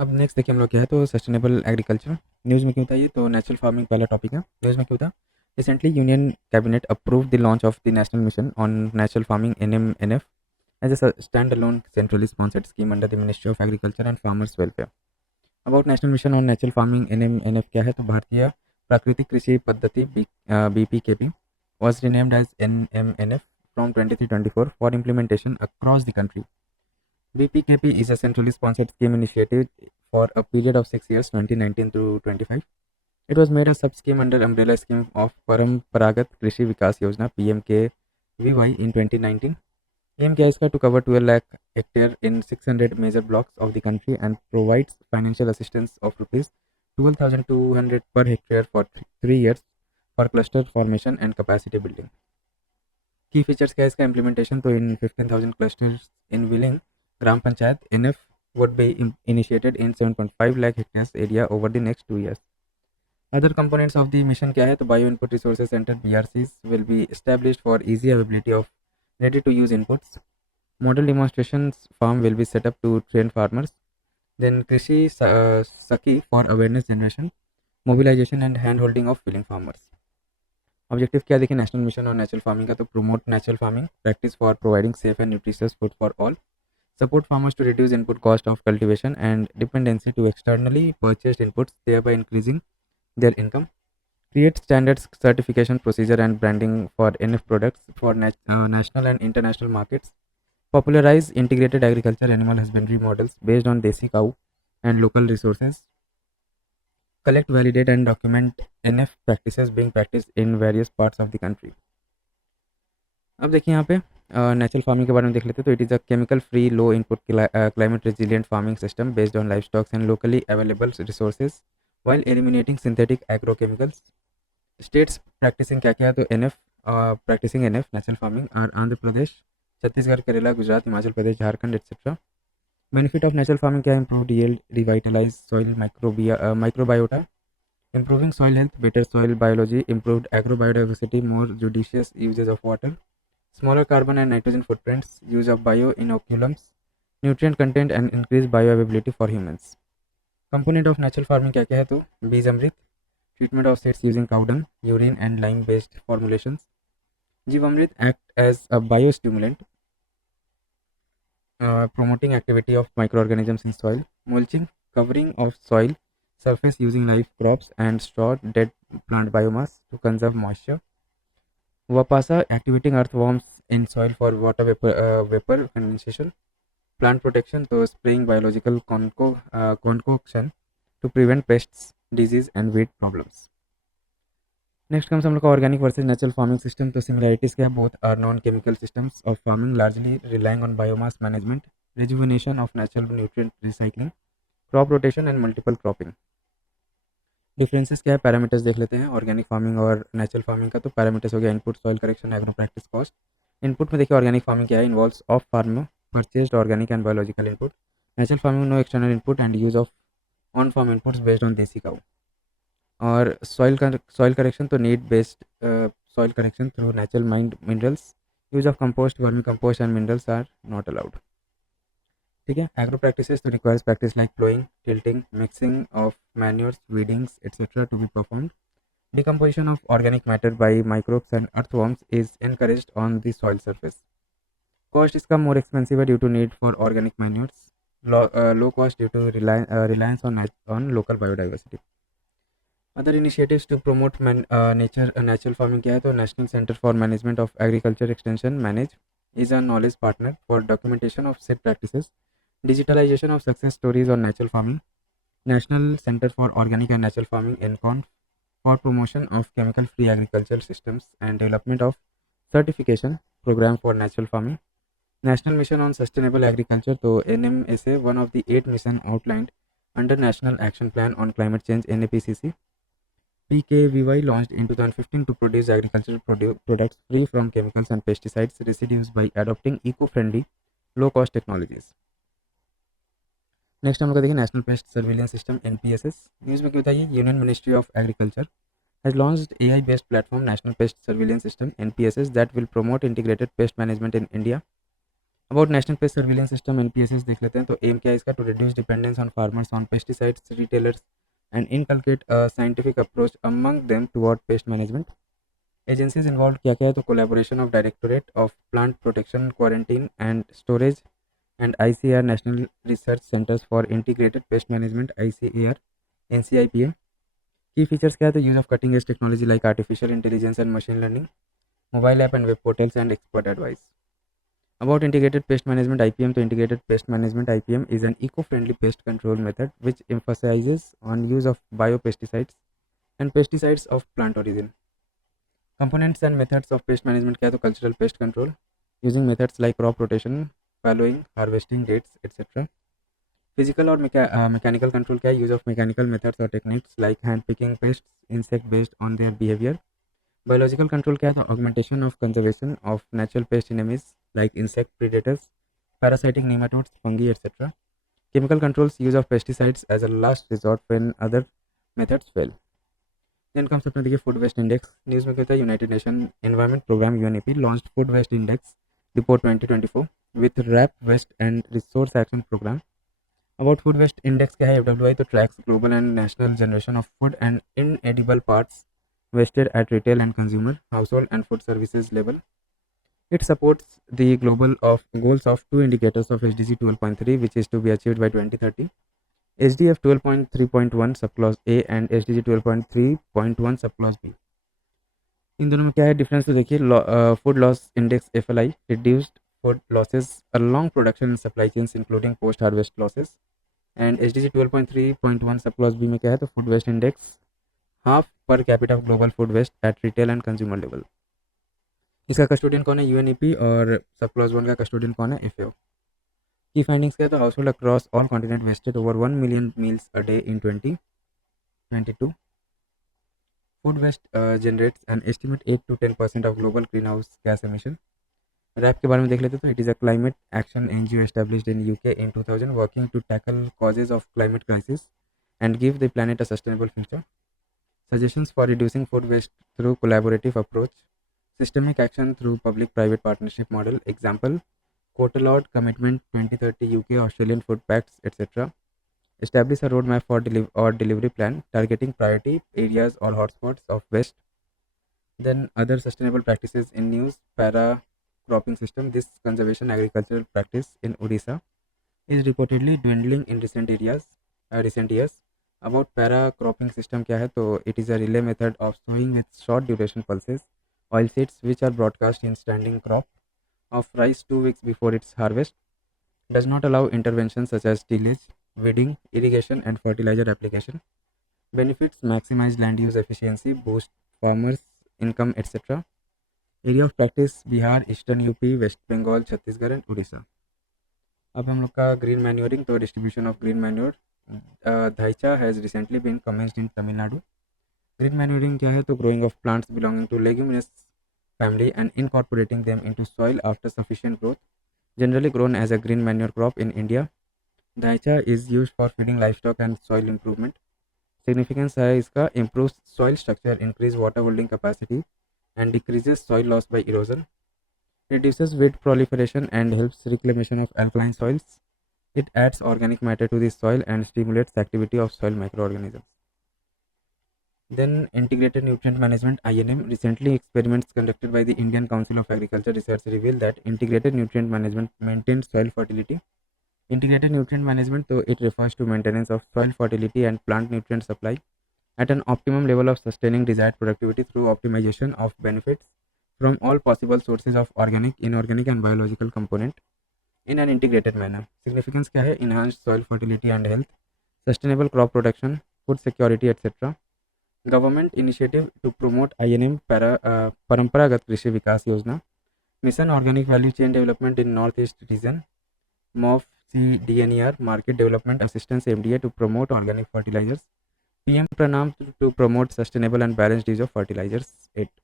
अब नेक्स्ट देखिए हम लोग क्या है तो सस्टेनेबल एग्रीकल्चर न्यूज़ में क्यों था ये तो नेचुरल फार्मिंग पहला टॉपिक है। न्यूज़ में क्यों था? Recently union cabinet approve the launch of the national mission on natural farming NMNF as a stand alone centrally sponsored scheme under the ministry of agriculture and farmers welfare. About national mission on natural farming NMNF क्या है तो भारतीय प्राकृतिक कृषि पद्धति BPKP was renamed as NMNF from 23-24 for implementation across the country. BPKP is a centrally sponsored scheme initiative for a period of 6 years, 2019 to 25. It was made a sub-scheme under umbrella scheme of Paramparagat Krishi Vikas Yojana (PMKVY) in 2019. Aim क्या है इसका to cover 12 lakh hectare in 600 major blocks of the country and provides financial assistance of rupees 12,200 per hectare for 3 years for cluster formation and capacity building. की features क्या है इसका implementation तो इन 15,000 clusters in willing gram panchayat NF would be initiated in 7.5 lakh hectares area over the next 2 years. Other components of the mission क्या है तो Bio Input Resources Center BRCs will be established for easy availability of ready to use inputs. Model demonstrations farm will be set up to train farmers. Then Krishi Saki for awareness generation, mobilization and hand holding of willing farmers. Objective क्या देखिए national mission और natural farming का तो promote natural farming practice for providing safe and nutritious food for all, support farmers to reduce input cost of cultivation and dependency to externally purchased inputs, thereby increasing their income. Create standards, certification procedure and branding for NF products for national and international markets. Popularize integrated agriculture animal husbandry models based on desi cow and local resources. Collect, validate and document NF practices being practiced in various parts of the country. अब देखिए यहाँ पे natural farming के बारे में देख लेते हैं तो it is a chemical free low input climate resilient farming system based on life stocks and locally available resources while eliminating synthetic agrochemicals. States practicing क्या क्या है तो NF practicing NF natural farming are Andhra Pradesh, Chhattisgarh, Kerala, Gujarat, Himachal Pradesh, Jharkhand etcetera. Benefit of natural farming क्या है? Improved yield, revitalize soil microbiota, improving soil health, better soil biology, improved agrobiodiversity, more judicious uses of water, smaller carbon and nitrogen footprints, use of bioinoculums, nutrient content and increased bioavailability for humans. Component of natural farming क्या क्या है तो बीज अमृत, treatment of seeds using cow dung, urine and lime based formulations. Jivamrit act as a biostimulant, promoting activity of microorganisms in soil. Mulching, covering of soil surface using live crops and straw dead plant biomass to conserve moisture. Vapasa, activating earthworms in soil for water vapor condensation. Plant protection, so spraying biological concoction to prevent pests, disease and weed problems. Next comes हम लोग का organic versus natural farming system तो similarities क्या है? Both are non chemical systems of farming largely relying on biomass management, rejuvenation of natural nutrient recycling, crop rotation and multiple cropping. Differences क्या है? Parameters देख लेते हैं ऑर्गेनिक फार्मिंग और natural farming का। तो पैरामीटर्स हो गया input, soil correction, agro practice, cost. Input में देखिए ऑर्गेनिक फार्मिंग क्या है? Involves of farm purchased organic and biological input. Natural farming no external input and use of on farm inputs based on desi cow. और soil correction तो need based soil correction through natural mined minerals, use of compost, vermi compost and minerals are not allowed. ठीक है। Agro practices तो requires practice like ploughing, tilting, mixing of manures, weedings etcetera to be performed. Decomposition of organic matter by microbes and earthworms is encouraged on the soil surface. Cost is come more expensive due to need for organic manures. Low cost due to reliance on local biodiversity. Other initiatives to promote natural farming क्या है तो National Center for Management of Agriculture Extension manage is a knowledge partner for documentation of said practices, digitalization of success stories on natural farming. National Center for Organic and Natural Farming NCON for promotion of chemical free agricultural systems and development of certification program for natural farming. National Mission on Sustainable Agriculture तो NMSA, one of the 8 mission outlined under National Action Plan on Climate Change NAPCC. PKVY launched in 2015 to produce agricultural products free from chemicals and pesticides residues by adopting eco-friendly low-cost technologies. Next हम लोग देखिए national pest surveillance system NPSS। News में क्यों था ये? Union ministry of agriculture has launched AI based platform National Pest Surveillance System NPSS that will promote integrated pest management in India. About national pest surveillance system NPSS देख लेते हैं। तो aim क्या है इसका, to reduce dependence on farmers on pesticides retailers and inculcate a scientific approach among them toward pest management. Agencies involve क्या क्या है, तो collaboration of directorate of plant protection quarantine and storage and ICAR National Research Centers for Integrated Pest Management ICAR NCIPM। की features क्या है, तो use of cutting edge technology like artificial intelligence and machine learning, mobile app and web portals and expert advice. About integrated pest management IPM, तो integrated pest management IPM is an eco friendly pest control method which emphasizes on use of biopesticides and pesticides of plant origin। Components and methods of pest management क्या है, तो cultural pest control using methods like crop rotation, following harvesting dates etcetera. Physical और mechanical control क्या है, use of mechanical methods और techniques like hand picking pest insect based on their behaviour. Biological control क्या है, तो augmentation of conservation of natural pest enemies like insect predators, parasitic nematodes, fungi etcetera. Chemical controls, use of pesticides as a last resort when other methods fail. Then comes अपना देखिए food waste index. News में कहता है united nation environment programme UNEP launched food waste index report 2024 with RAP waste and resource action programme. About food waste index क्या है, FWI तो tracks global and national generation of food and inedible parts wasted at retail and consumer, household and food services level. It supports the global of goals of two indicators of SDG 12.3 which is to be achieved by 2030. SDF 12.3.1 subclause A and SDG 12.3.1 subclause B। इन दोनों में क्या है difference, तो देखिए food loss index FLI reduced food losses along production and supply chains including post harvest losses, and SDG 12.3.1 subclause B में क्या है, तो food waste index half per capita of global food waste at retail and consumer level. इसका custodian कौन है, UNEP, और sub clause 1 का custodian कौन है, FAO। की फाइंडिंग्स क्या है, तो house hold across all continent wasted over 1 million meals a day in 2022। Food waste generates an estimate 8 to 10% of global green house gas emission. RAP के बारे में देख लेते हैं, तो it is a climate action NGO established in UK in 2000 working to tackle causes of climate crisis and give the planet a sustainable future. Suggestions for reducing food waste through collaborative approach, systemic action through public-private partnership model, example, Cotalord Commitment 2030 UK Australian Food Pacts, etc. Establish a roadmap for delivery plan targeting priority areas or hotspots of waste. Then other sustainable practices in news, para cropping system. This conservation agricultural practice in Odisha is reportedly dwindling in recent years. About para cropping system क्या है, तो it is a relay method of sowing with short duration pulses, oil seeds which are broadcast in standing crop of rice 2 weeks before its harvest. Does not allow interventions such as tillage, weeding, irrigation and fertilizer application. Benefits, maximize land use efficiency, boost farmers income etc. Area of practice Bihar, eastern UP, West Bengal, Chhattisgarh and Orissa. अब हम लोग का green manuring, तो distribution of green manure. Dhaicha has recently been commenced in Tamil Nadu. Green manuring क्या है, तो growing of plants belonging to leguminous family and incorporating them into soil after sufficient growth, generally grown as a green manure crop in India. Dhaicha is used for feeding livestock and soil improvement. Significance है इसका, improves soil structure, increase water holding capacity and decreases soil loss by erosion, reduces weed proliferation and helps reclamation of alkaline soils. It adds organic matter to the soil and stimulates the activity of soil microorganisms. Then integrated nutrient management INM. Recently experiments conducted by the Indian Council of Agriculture Research reveal that integrated nutrient management maintains soil fertility. Integrated nutrient management, so it refers to maintenance of soil fertility and plant nutrient supply at an optimum level of sustaining desired productivity through optimization of benefits from all possible sources of organic, inorganic and biological component in an integrated manner. Significance क्या है, enhanced soil fertility and health, sustainable crop production, food security etc. Government initiative to promote INM परंपरागत कृषि विकास योजना, mission organic value chain development in northeast region, MOF CDNER market development assistance MDA to promote organic fertilizers, PM Pranam to promote sustainable and balanced use of fertilizers 8.